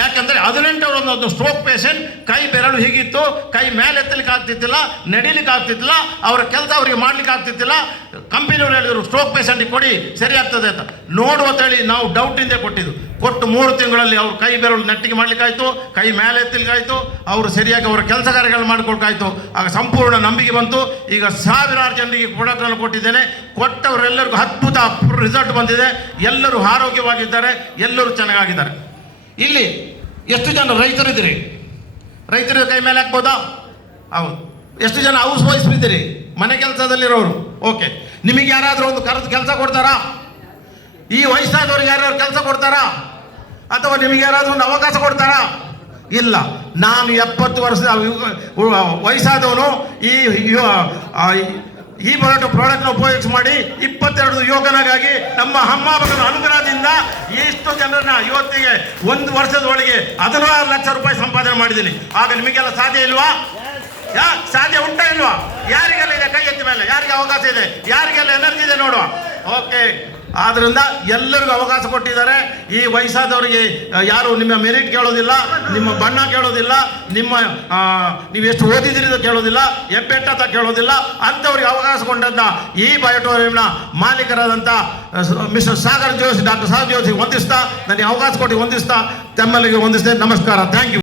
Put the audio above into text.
ಯಾಕಂದರೆ 18 ಒಂದು stroke patient, ಕೈ ಬೆರಳು ಹೀಗಿತ್ತು, ಕೈ ಮೇಲೆ ಎತ್ತಲಿಕ್ಕೆ ಆಗ್ತಿದ್ದಿಲ್ಲ, ನಡಿಲಿಕ್ಕೆ ಆಗ್ತಿದ್ದಿಲ್ಲ, ಅವರ ಕೆಲಸ ಅವರಿಗೆ ಮಾಡ್ಲಿಕ್ಕೆ ಆಗ್ತಿದ್ದಿಲ್ಲ. ಕಂಪನಿಯವರು ಹೇಳಿದರು ಸ್ಟ್ರೋಕ್ ಪೇಷಂಟಿಗೆ ಕೊಡಿ ಸರಿ ಆಗ್ತದೆ ಅಂತ. ನೋಡುವ ಅಂತೇಳಿ ನಾವು ಡೌಟಿಂದ ಕೊಟ್ಟು 3 ತಿಂಗಳಲ್ಲಿ ಅವ್ರ ಕೈ ಬೆರಳು ನೆಟ್ಟಿಗೆ ಮಾಡ್ಲಿಕ್ಕಾಯ್ತು, ಕೈ ಮೇಲೆ ಎತ್ತಲಿಕ್ಕಾಯ್ತು, ಅವರು ಸರಿಯಾಗಿ ಅವರ ಕೆಲಸ ಕಾರ್ಯಗಳು ಮಾಡ್ಕೊಳ್ಕಾಯ್ತು. ಆಗ ಸಂಪೂರ್ಣ ನಂಬಿಕೆ ಬಂತು. ಈಗ ಸಾವಿರಾರು ಜನರಿಗೆ ಪ್ರಾಡಕ್ಟನ್ನು ಕೊಟ್ಟಿದ್ದೇನೆ. ಕೊಟ್ಟವರೆಲ್ಲರಿಗೂ ಅದ್ಭುತ ರಿಸಲ್ಟ್ ಬಂದಿದೆ. ಎಲ್ಲರೂ ಆರೋಗ್ಯವಾಗಿದ್ದಾರೆ, ಎಲ್ಲರೂ ಚೆನ್ನಾಗಿದ್ದಾರೆ. ಇಲ್ಲಿ ಎಷ್ಟು ಜನ ರೈತರಿದ್ದೀರಿ? ರೈತರಿಗೆ ಕೈ ಮೇಲೆ ಹಾಕ್ಬೋದಾ? ಹೌದು. ಎಷ್ಟು ಜನ ಹೌಸ್ ವೈಫ್ ಇದ್ದೀರಿ? ಮನೆ ಕೆಲಸದಲ್ಲಿರೋರು. ಓಕೆ. ನಿಮಗೆ ಯಾರಾದರೂ ಒಂದು ಕರೆದು ಕೆಲಸ ಕೊಡ್ತಾರಾ? ಈ ವಯಸ್ಸಾದವ್ರಿಗೆ ಯಾರ್ಯಾರು ಕೆಲಸ ಕೊಡ್ತಾರಾ? ಅಥವಾ ನಿಮಗೆ ಯಾರಾದರೂ ಒಂದು ಅವಕಾಶ ಕೊಡ್ತಾರಾ? ಇಲ್ಲ. ನಾನು 70 ವರ್ಷದ ವಯಸ್ಸಾದವನು ಈ ಬರೋಟು ಪ್ರಾಡಕ್ಟ್ನ ಉಪಯೋಗಿಸಿ ಮಾಡಿ 22 ಯುವಕನಾಗಿ ನಮ್ಮ ಅಮ್ಮನ ಅನುಗ್ರಹದಿಂದ ಇಷ್ಟು ಜನರನ್ನ ಇವತ್ತಿಗೆ 1 ವರ್ಷದೊಳಗೆ 16 ಲಕ್ಷ ರೂಪಾಯಿ ಸಂಪಾದನೆ ಮಾಡಿದ್ದೀನಿ. ಆಗ ನಿಮಗೆಲ್ಲ ಸಾಧ್ಯ ಇಲ್ವಾ? ಸಾಧ್ಯ ಉಂಟಾ ಇಲ್ವಾ? ಯಾರಿಗೆಲ್ಲ ಇದೆ ಕೈ ಎತ್ತಿ ಮೇಲೆ? ಯಾರಿಗೆ ಅವಕಾಶ ಇದೆ? ಯಾರಿಗೆಲ್ಲ ಎನರ್ಜಿ ಇದೆ ನೋಡುವ. ಓಕೆ. ಆದ್ದರಿಂದ ಎಲ್ಲರಿಗೂ ಅವಕಾಶ ಕೊಟ್ಟಿದ್ದಾರೆ. ಈ ವಯಸ್ಸಾದವರಿಗೆ ಯಾರು ನಿಮ್ಮ ಮೆರಿಟ್ ಕೇಳೋದಿಲ್ಲ, ನಿಮ್ಮ ಬಣ್ಣ ಕೇಳೋದಿಲ್ಲ, ನೀವು ಎಷ್ಟು ಓದಿದಿರಿ ಕೇಳೋದಿಲ್ಲ, ಎಬ್ಬೆಟ್ಟ ಅಂತ ಕೇಳೋದಿಲ್ಲ. ಅಂಥವ್ರಿಗೆ ಅವಕಾಶ ಕೊಟ್ಟಂತ ಈ ಬಯೋಟೋರಿಯಂನ ಮಾಲೀಕರಾದಂಥ ಮಿಸ್ಟರ್ ಸಾಗರ್ ಜೋಶಿ, ಡಾಕ್ಟರ್ ಸಾಗರ್ ಜೋಶಿ ವಂದಿಸ್ತಾ, ನನಗೆ ಅವಕಾಶ ಕೊಟ್ಟು ವಂದಿಸ್ತಾ ತಮ್ಮಲ್ಲಿಗೆ ವಂದಿಸ್ತೇನೆ. ನಮಸ್ಕಾರ. Thank you.